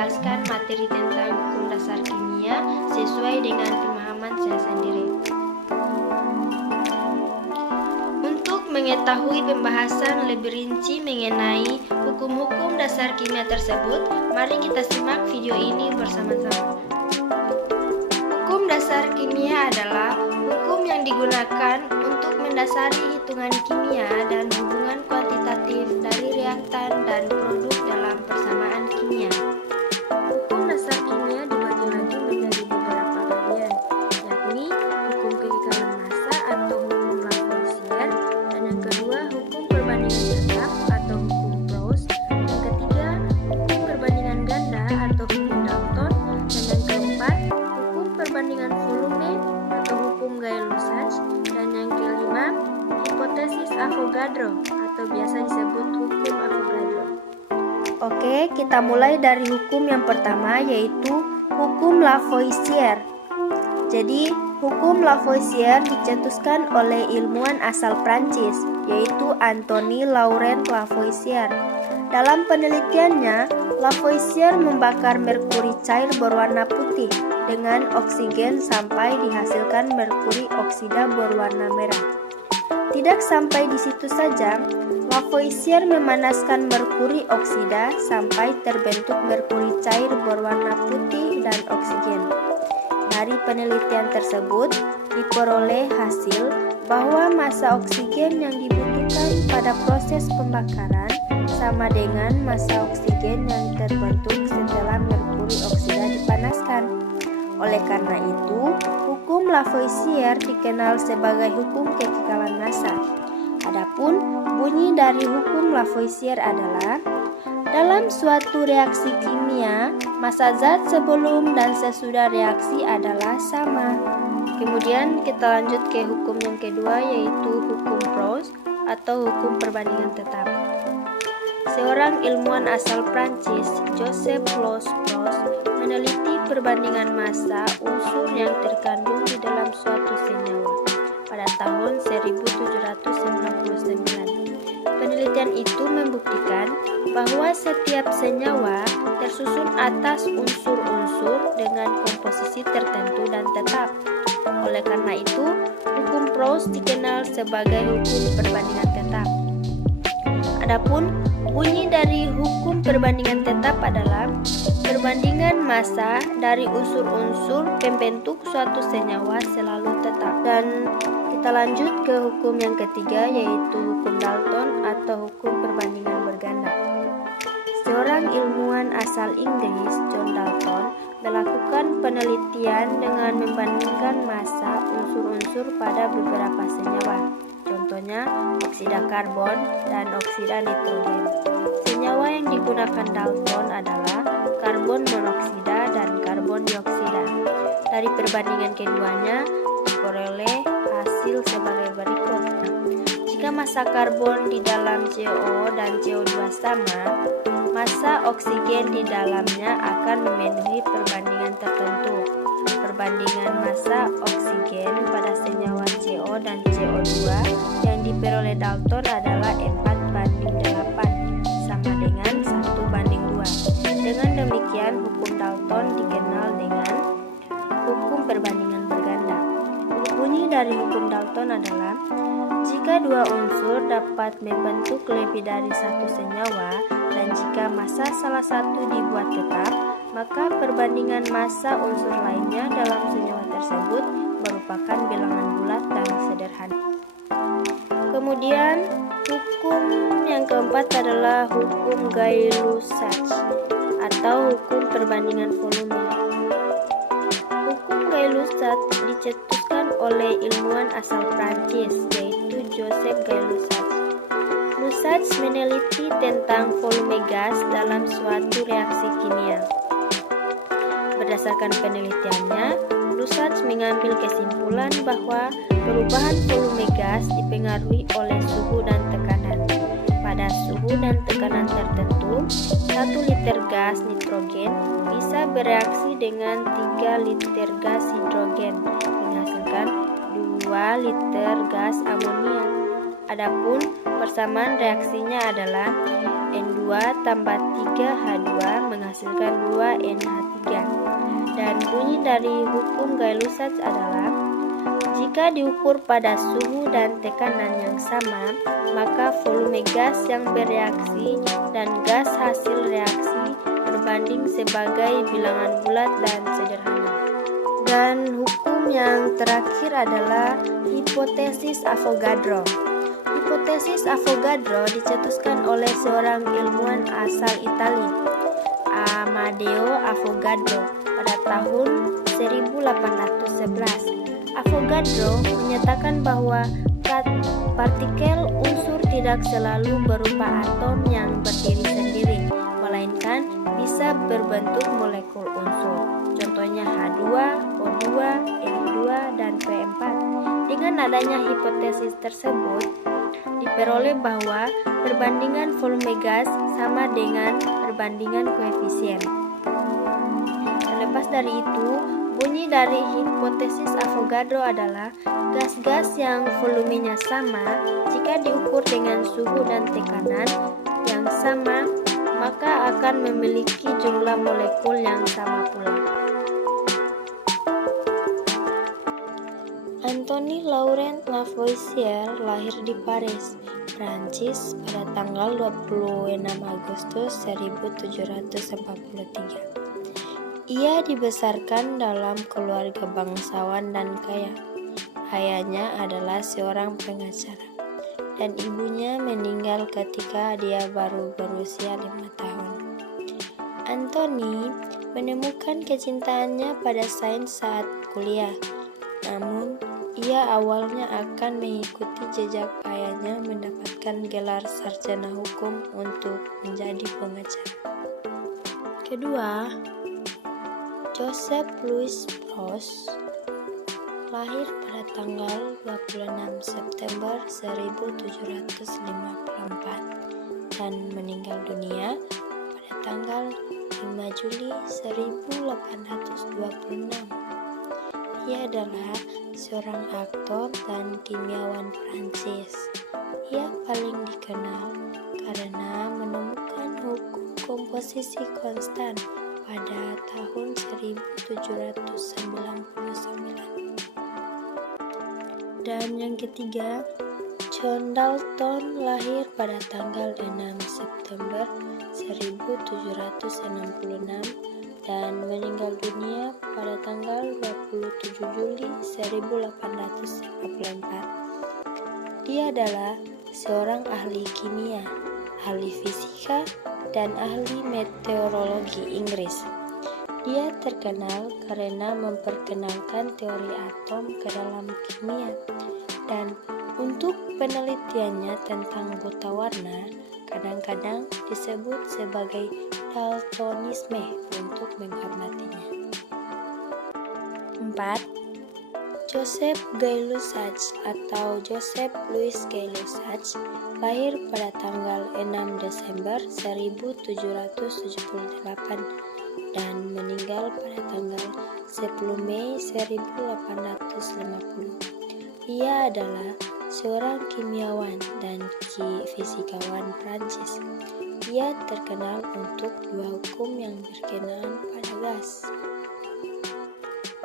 menjelaskan materi tentang hukum dasar kimia sesuai dengan pemahaman saya sendiri. Untuk mengetahui pembahasan lebih rinci mengenai hukum-hukum dasar kimia tersebut, mari kita simak video ini bersama-sama. Hukum dasar kimia adalah hukum yang digunakan untuk mendasari hitungan kimia dan hubungan kuantitatif dari reaktan dan produk dalam persamaan kimia. Hukum dasar kimia dibagi lagi menjadi beberapa bagian, yakni hukum kekikalan massa atau hukum Lavoisier, dan yang kedua hukum perbandingan tetap atau hukum Proust, yang ketiga hukum perbandingan ganda atau hukum Dalton, dan yang keempat hukum perbandingan volume atau hukum Gay-Lussac, dan yang kelima hipotesis Avogadro atau biasa disebut hukum Avogadro. Oke, kita mulai dari hukum yang pertama, yaitu hukum Lavoisier. Jadi, hukum Lavoisier dicetuskan oleh ilmuwan asal Prancis, yaitu Antoine Laurent Lavoisier. Dalam penelitiannya, Lavoisier membakar merkuri cair berwarna putih dengan oksigen sampai dihasilkan merkuri oksida berwarna merah. Tidak sampai di situ saja, Lavoisier memanaskan merkuri oksida sampai terbentuk merkuri cair berwarna putih dan oksigen. Dari penelitian tersebut, diperoleh hasil bahwa massa oksigen yang dibutuhkan pada proses pembakaran sama dengan massa oksigen yang terbentuk setelah merkuri oksida dipanaskan. Oleh karena itu, hukum Lavoisier dikenal sebagai hukum kekikalan massa. Adapun bunyi dari hukum Lavoisier adalah, dalam suatu reaksi kimia, massa zat sebelum dan sesudah reaksi adalah sama. Kemudian kita lanjut ke hukum yang kedua, yaitu hukum Proust atau hukum perbandingan tetap. Seorang ilmuwan asal Prancis, Joseph-Louis Proust, meneliti perbandingan massa unsur yang terkandung di dalam suatu senyawa pada tahun 1799. Penelitian itu membuktikan bahwa setiap senyawa tersusun atas unsur-unsur dengan komposisi tertentu dan tetap. Oleh karena itu, hukum Proust dikenal sebagai hukum perbandingan tetap. Adapun bunyi dari hukum perbandingan tetap adalah, perbandingan massa dari unsur-unsur pembentuk suatu senyawa selalu tetap. Dan kita lanjut ke hukum yang ketiga, yaitu hukum Dalton atau hukum perbandingan berganda. Seorang ilmuwan asal Inggris, John Dalton, melakukan penelitian dengan membandingkan massa unsur-unsur pada beberapa senyawa. Contohnya oksida karbon dan oksida nitrogen. Senyawa yang digunakan Dalton adalah karbon monoksida dan karbon dioksida. Dari perbandingan keduanya diperoleh hasil sebagai berikut. Jika massa karbon di dalam CO dan CO2 sama, massa oksigen di dalamnya akan memenuhi perbandingan tertentu. Perbandingan massa oksigen pada senyawa CO dan CO2 yang diperoleh Dalton adalah 4:8, sama dengan 1:2. Dengan demikian, hukum Dalton dikenal dengan hukum perbandingan berganda. Bunyi dari hukum Dalton adalah, jika dua unsur dapat membentuk lebih dari satu senyawa dan jika massa salah satu dibuat tetap, maka perbandingan massa unsur lainnya dalam senyawa tersebut merupakan bilangan bulat dan sederhana. Kemudian, hukum yang keempat adalah hukum Gay-Lussac atau hukum perbandingan volume. Hukum Gay-Lussac dicetuskan oleh ilmuwan asal Prancis, yaitu Joseph Gay-Lussac. Lussac meneliti tentang volume gas dalam suatu reaksi kimia. Berdasarkan penelitiannya, Lussac mengambil kesimpulan bahwa perubahan volume gas dipengaruhi oleh suhu dan tekanan. Pada suhu dan tekanan tertentu, 1 liter gas nitrogen bisa bereaksi dengan 3 liter gas hidrogen, menghasilkan 2 liter gas amonia. Adapun persamaan reaksinya adalah N2 tambah 3H2 menghasilkan 2NH3. Dan bunyi dari hukum Gay-Lussac adalah jika diukur pada suhu dan tekanan yang sama, maka volume gas yang bereaksi dan gas hasil reaksi berbanding sebagai bilangan bulat dan sederhana. Dan hukum yang terakhir adalah hipotesis Avogadro. Hipotesis Avogadro dicetuskan oleh seorang ilmuwan asal Italia, Amadeo Avogadro, pada tahun 1811. Avogadro menyatakan bahwa partikel unsur tidak selalu berupa atom yang berdiri sendiri, melainkan bisa berbentuk molekul unsur. Contohnya H2, O2, N2, dan P4. Dengan adanya hipotesis tersebut, diperoleh bahwa perbandingan volume gas sama dengan perbandingan koefisien. Terlepas dari itu, bunyi dari hipotesis Avogadro adalah gas-gas yang volumenya sama jika diukur dengan suhu dan tekanan yang sama, maka akan memiliki jumlah molekul yang sama pula. Anthony Laurent Lavoisier lahir di Paris, Prancis pada tanggal 26 Agustus 1743. Ia dibesarkan dalam keluarga bangsawan dan kaya. Ayahnya adalah seorang pengacara, dan ibunya meninggal ketika dia baru berusia 5 tahun. Anthony menemukan kecintaannya pada sains saat kuliah, namun ia awalnya akan mengikuti jejak ayahnya mendapatkan gelar sarjana hukum untuk menjadi pengacara. Kedua, Joseph Louis Proust lahir pada tanggal 26 September 1754 dan meninggal dunia pada tanggal 5 Juli 1826. Ia adalah seorang aktor dan kimiawan Prancis. Ia paling dikenal karena menemukan hukum komposisi konstan pada tahun 1799. Dan yang ketiga, John Dalton lahir pada tanggal 6 September 1766 dan meninggal dunia pada tanggal 27 Juli 1854. Dia adalah seorang ahli kimia, ahli fisika, dan ahli meteorologi Inggris. Dia terkenal karena memperkenalkan teori atom ke dalam kimia, dan untuk penelitiannya tentang buta warna kadang-kadang disebut sebagai Daltonisme untuk menghormatinya. 4. Joseph Gay-Lussac atau Joseph Louis Gay-Lussac lahir pada tanggal 6 Desember 1778 dan meninggal pada tanggal 10 Mei 1850. Ia adalah seorang kimiawan dan fisikawan Prancis. Ia terkenal untuk dua hukum yang berkenaan pada gas.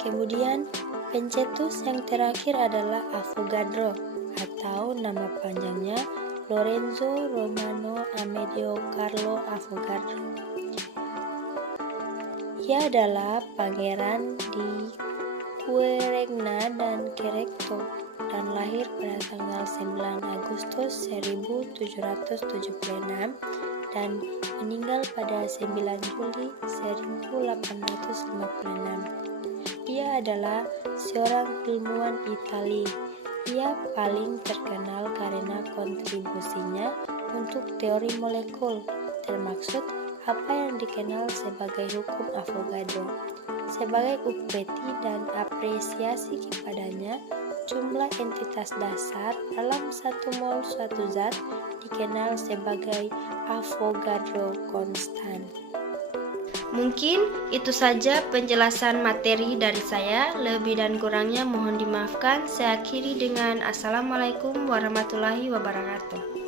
Kemudian, pencetus yang terakhir adalah Avogadro atau nama panjangnya Lorenzo Romano Amedeo Carlo Avogadro. Ia adalah pangeran di Queregna dan Querecto dan lahir pada tanggal 9 Agustus 1776 dan meninggal pada 9 Juli 1856. Dia adalah seorang ilmuwan Italia. Ia paling terkenal karena kontribusinya untuk teori molekul, termaksud apa yang dikenal sebagai hukum Avogadro. Sebagai upeti dan apresiasi kepadanya, jumlah entitas dasar dalam satu mol suatu zat dikenal sebagai Avogadro konstan. Mungkin itu saja penjelasan materi dari saya. Lebih dan kurangnya mohon dimaafkan. Saya akhiri dengan Assalamualaikum warahmatullahi wabarakatuh.